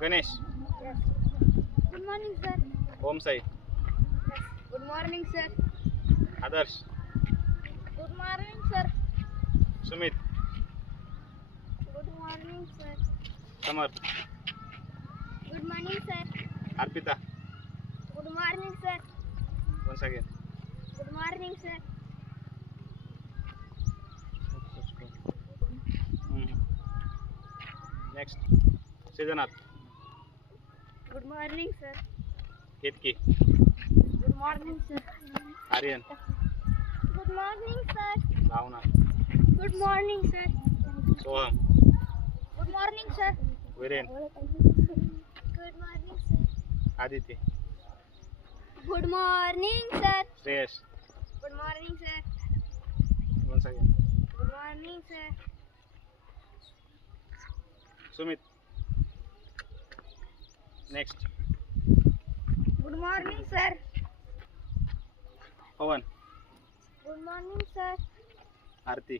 Ganesh. Yes. Good morning, sir. Om Sai. Yes. Good morning, sir. Adarsh. Good morning, sir. Sumit. Good morning, sir. Samarth. Good morning, sir. Arpita. Good morning, sir. once again. Good morning, sir. Next. Siddhnath. Good morning, sir. Ketaki. Good morning, sir. Aryan. Good morning, sir. Bhavna. Good morning, sir. Soham. Good morning, sir. Viren. Good morning, sir. Aditya. Good morning, sir. Shreyas. Good morning, sir. once again. Good morning, sir. Sumit. Next. Good morning, sir. Pawan. Good morning, sir. Aarti.